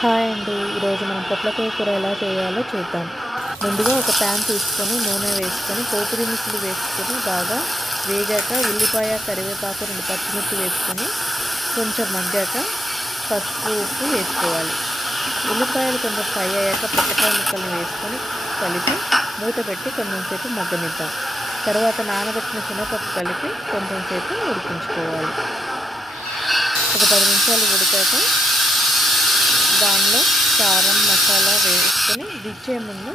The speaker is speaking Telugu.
హాయ్ అండి. ఈరోజు మనం పొట్లకాయ కూర ఎలా చేయాలో చూద్దాం. ముందుగా ఒక ప్యాన్ తీసుకొని నూనె వేసుకొని పోపు దినుసులు వేసుకొని బాగా వేగాక ఉల్లిపాయ, కరివేపాకు, 2 పచ్చిమిర్చి వేసుకొని కొంచెం మగ్గాక పసుపు, ఉప్పు వేసుకోవాలి. ఉల్లిపాయలు కొంచెం ఫ్రై అయ్యాక పొట్లకాయ ముక్కలను వేసుకొని కలిపి మూత పెట్టి కొంచెం సేపు మగ్గనిద్దాం. తర్వాత నానబెట్టిన శనగపప్పు కలిపి కొంచెం సేపు ఉడికించుకోవాలి. ఒక 10 నిమిషాలు ఉడికాక దానిలో కారం, మసాలా వేసుకొని దించే ముందు